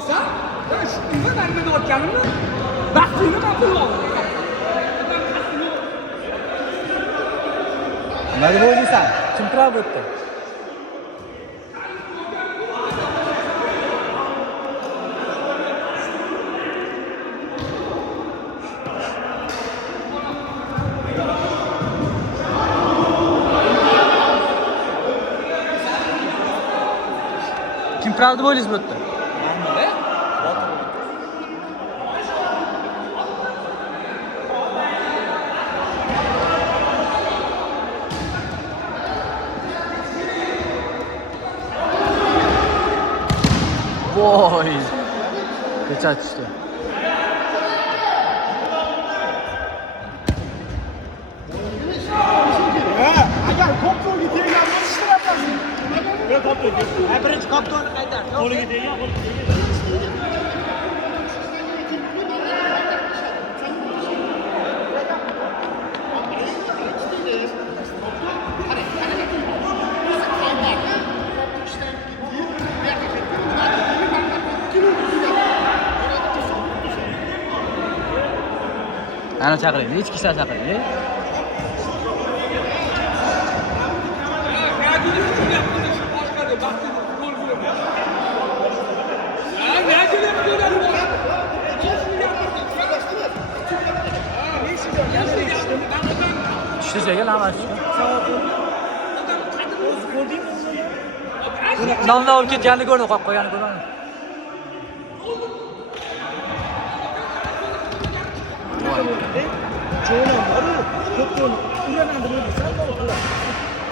olsa, şu unda ben de doğurkenimle baktığını ben kullanırım. Nima deb o'ylaysan? Kim turib o'tdi? Kim turib deb o'ylaysiz bu yerda? Voy. Kecha tushdi. Agar kopto'ga teggan bo'lsa ishtirapasiz. Men kopto'ga. Birinchi kopto'ni qaytar. Qo'liga teggan, Ana chaqiring, hech kishini chaqiring. Tushdi sekin hammasi. Nonni olib ketganini ko'rdim, qo'yib qo'yganini ko'rdim. Jo'nam bor-ku, kopto'ni uraman deb o'ylaysan, to'g'ri.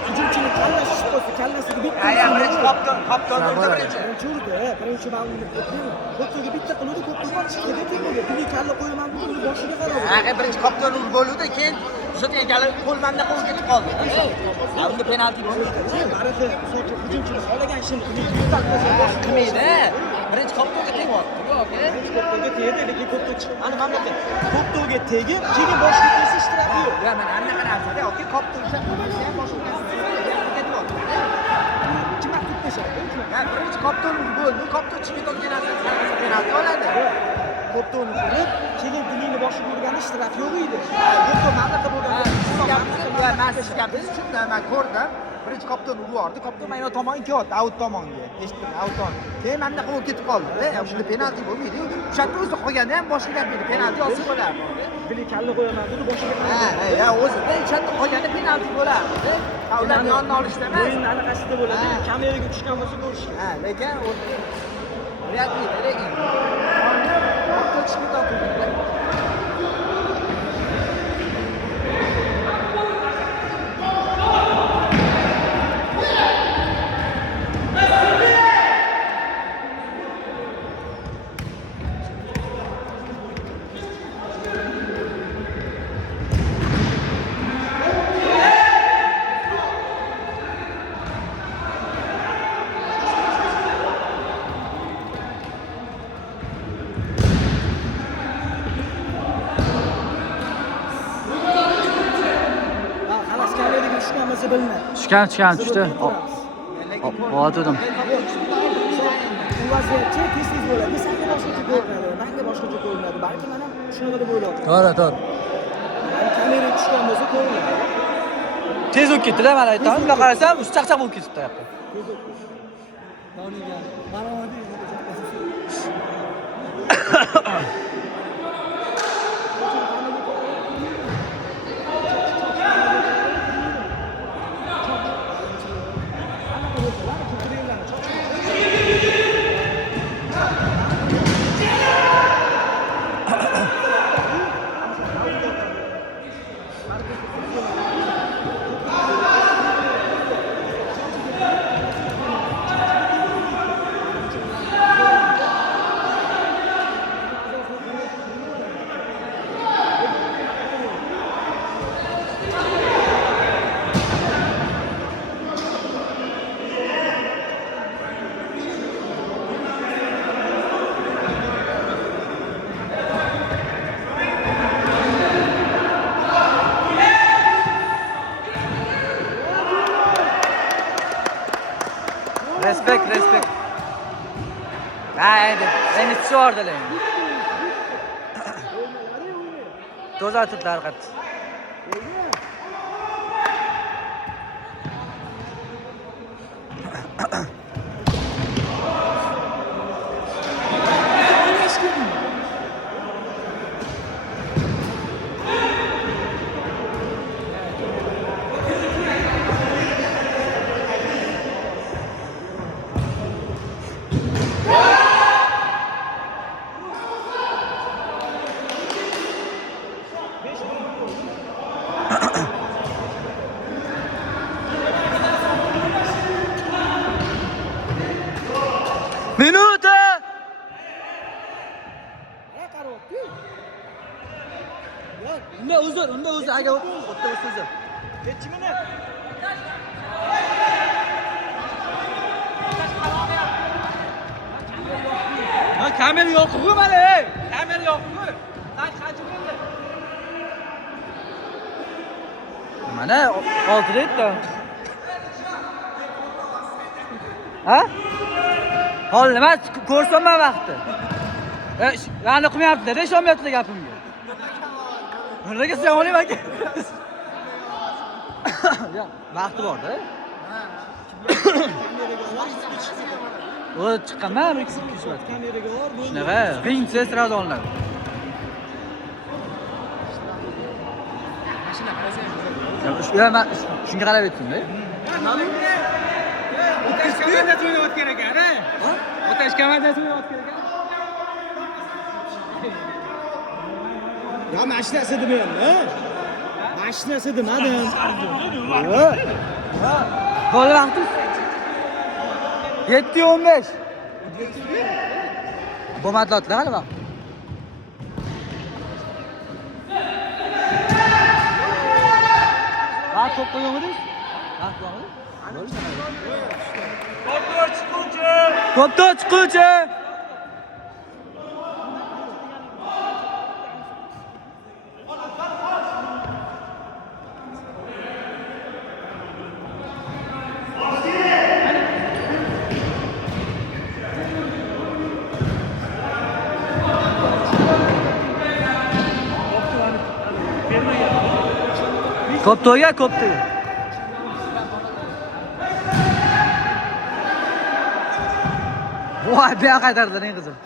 Hujumchining kallasi tushib qolsa, kallasiga bitta. Birinchi kopton urdi birinchi. Birinchi ma'lum etdim. Kopto'ga bitta qiluvdi, kopto'ga chiqdi deb tegdi. Kalla qo'yaman deb uni boshiga qaradi. Birinchi kopton urib bo'ldi, keyin o'sha kalla qo'lmanda qo'l ketib qoldi. Unda penalti bo'ldi. Baraka sochi hujumchini xohlagan ishini qilmaydi. Birinchi koptonga tegdi. Kopto'ga tegdi, lekin kopto chiqdi. Mana mamlakat kopto'ga tegib, keyin boshqa kelsa ishtiraki yo'q. Ya men anaqa narsada yoki kopton ushlab qo'ysa ham boshqa ketib qoldi. Kim vaqt tashadi? Ya birinchi kopton bo'ldi, kopton chiqib ketgan narsa penalti oladi. Kopto'ni urib, keyin dilini boshiga urgani ishtiraki yo'q edi. Kopto mamlakat bo'lgan. Men ko'rdim. Birinchi kopton urib yubordi. Kopton mana tomonga ketdi, out tomonga. Eshitdim, out tomon. Keyin menda qo'l ketib qoldi. Shunda penalti bo'lmaydi. O'shanda o'zi qo'yganda ham boshiga gapirdi. Penalti olsa bo'lardi. Bili kalla qo'yaman dedi, boshiga. Ya o'zida o'shanda qo'yganda penalti bo'lardi. Ular yonni olishda emas. O'yinni anaqasida bo'ladi. Kameraga tushgan bo'lsa ko'rish. Lekin real lekin. Kopton chiqib ketdi. Tushgan tushdi. O'tirdim. Bu vaziyatchi tez bo'ladi. Senga boshqacha ko'rinadi, menga boshqacha ko'rinadi. Balki men ham shunaqa deb o'ylayapman. To'g'ri. Kamera tushgan bo'lsa ko'rinadi. Tez o'tib ketdi-da, mana aytaman. Bunga qarasam, ushchaqchaq bo'lib ketibdi yoqda. Respekt. Haydi. Endi tushordilar endi. To'zatiblar qattiq. Minuta! Unda uzr, aga o'tda uzr. Nechi minut? Ha, kamera yo'q-ku mana. Kamera yo'q-ku. Sen qancha bo'ldi? Mana 6 deydi. Ha? Hol nima ko'rsanman vaqtni. Yani qilmayapti-da, ishonmayapti gapimga. Nimaga sen oling aka? Ya, vaqti bor-da. O chiqqanman, ikisi kishyapti. Kameraga bor, bu. Shunaqa, ring tez sirada olinadi. Ya, men shunga qarab aytdim-da. O'tash komandasi o'ynayotgan ekan, ha? O'tash komandasi o'ynayotgan ekan. Ya mashinasi demayman, ha? Mashinasi demadim. Gol vaqti 7:15. Bo'lmadi hali vaqt. Vaqt to'p qo'yganmidingiz? Vaqt bormi? To'pdan chiquvchi. Kopto'ga kopdi. Voy, bu yoqqa qaytardilar, eng qizim.